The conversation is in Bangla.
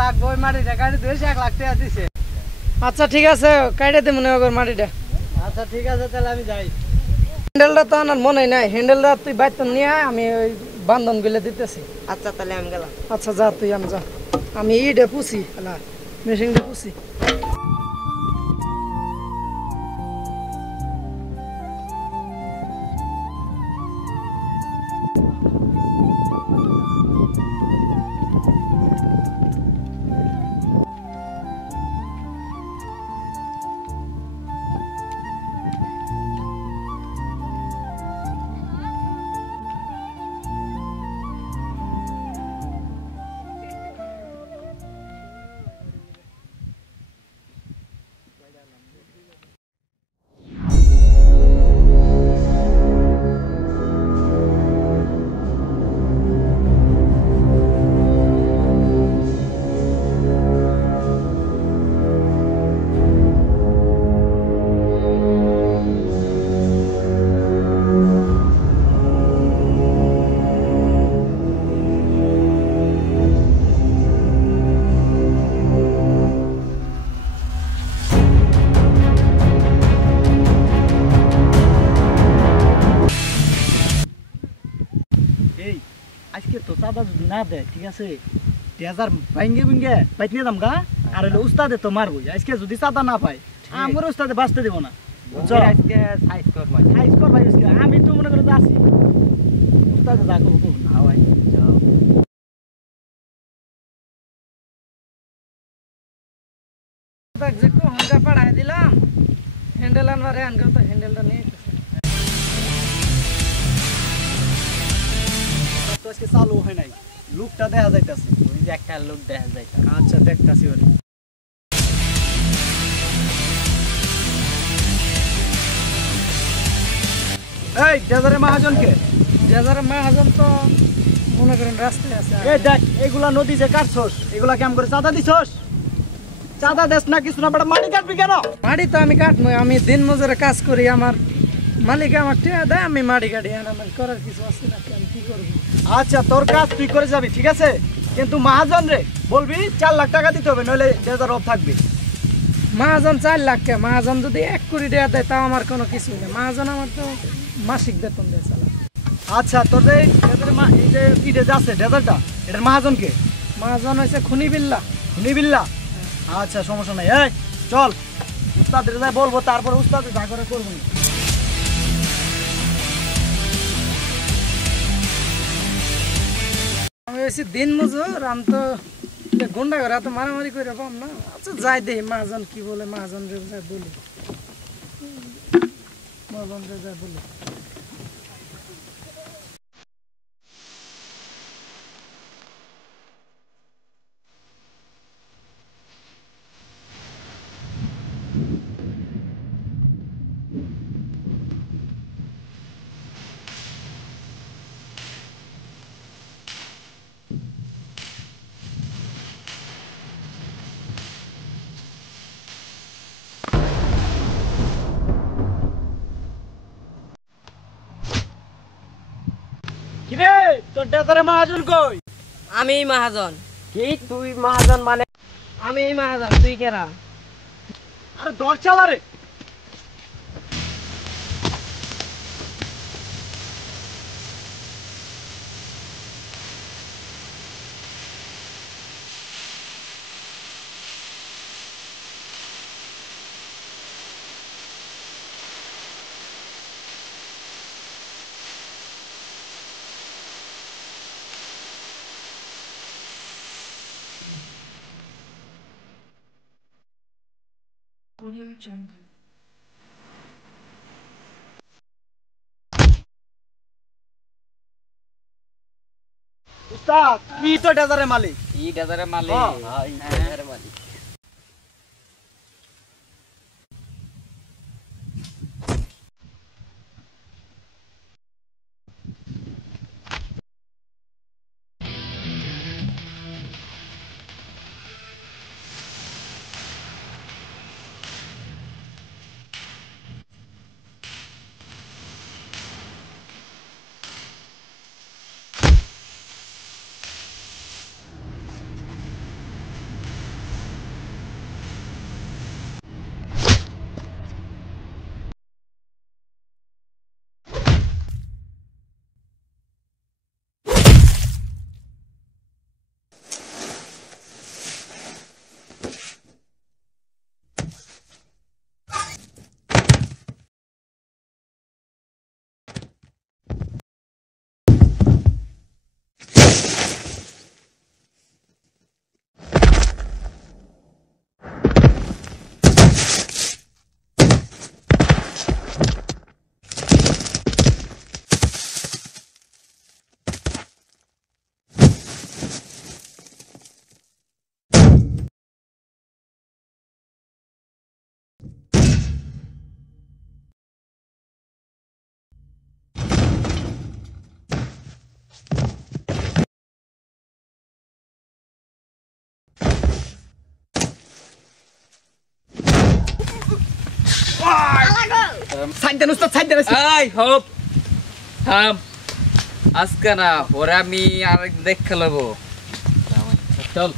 লাগবে ওই মাটিটা কাটি দিয়ে 1 লাখ টাকা দিছে। আচ্ছা ঠিক আছে কাটে দে মনে হয় মাটিটা। আচ্ছা ঠিক আছে তাহলে আমি যাই। হ্যান্ডেলটা তো আমার মনে নাই, হ্যান্ডেলটা তুই বাইতে নিয়ে আয়, আমি ওই বান্ধন গুলো দিতেছি। আচ্ছা তাহলে আমি গেলাম। আচ্ছা যা তুই, আমি যা, আমি ইডে পুষি না মেশিনটা পুষি। আজকে তো চাঁদা যদি না দেয় ঠিক আছে, 1000 ভাঙ্গে ভুঙ্গে বাইতে নিয়ে যামগা, আর হলো উস্তাদে তো মারবই। আজকে যদি চাঁদা না পাই আমার উস্তাদে বাঁচতে দেবো না। আজকে সাইজ কর ভাই, সাইজ কর ভাই। আমি তো মনে করে আছি উস্তাদে যা করবো না ভাই। হন্ডা পাড়াই দিলাম, হ্যান্ডেল আনবারে আনগাও তো হ্যান্ডেলটা নিয়ে আজকে চালু হয় নাই, লুকটা দেখা যাইতেছে। ওই যে একটা লুক দেখা যাইতেছে। আচ্ছা দেখতাছি ওরে। এই ডেজারে মহাজন কে? ডেজারে মহাজন তো মনে করেন রাস্তায় আছে। এই দেখ এগুলা নদী যে কাটছস, এগুলা কেমন করে চাঁদা দিছস? চাঁদা দেস না কিছু না, বড় মাটি কাটবি কেন? মাটি তো আমি কাটবো, আমি দিন মজুরে কাজ করি, আমার মালিক আমার টাকা দেয়, আমি মাটি কাটি। আমার করার কিছু আছে না, আমি কি করবো? আচ্ছা তোর কাজ তুই করে যাবি ঠিক আছে, কিন্তু মহাজন রে বলবি 4 লাখ টাকা দিতে হবে, নইলে ডেজার অফ থাকবে। মহাজন 4 লাখ কে? মহাজন যদি 1 কোটি টাকা দেয় তাও আমার কোনো কিছু নেই। মহাজন আমার তো মাসিক বেতন দেয় চালা। আচ্ছা তোর যে এই যে ইডে যাচ্ছে ডেজারটা, এটার মহাজন কে? মহাজন হয়েছে খুনি বিল্লা। খুনি বিল্লা? আচ্ছা সমস্যা নাই, এই চল উস্তাদের যা বলবো, তারপরে উস্তাদের যা করে করবো। আমি হয়েছি দিন মজুর, আমি তো গুন্ডা ঘরে তো মারামারি করে পাম না। আচ্ছা যাই দে মহাজন কি বলে, মহাজন রে যাই বলি, মহাজন রে যাই বলি। কিরে তোর ডেজারে মহাজন কই? আমি মহাজন। কি তুই মহাজন মানে? আমি মহাজন, তুই কেরা? আরে দর চালা রে। উস্তাদ কি তো ডেজারের মালিক? ই ডেজারের মালিক? হ্যাঁ ই ডেজারের মালিক। সাইডেন উস্তাদ সাইডেন এই হোপ থাম আজকে না ওরে আমি আর দেখ খেলবো চল